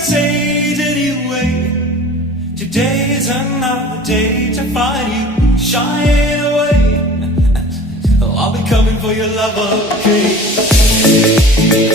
Say it anyway. Today is another day to find you shying away. I'll be coming for your love, okay?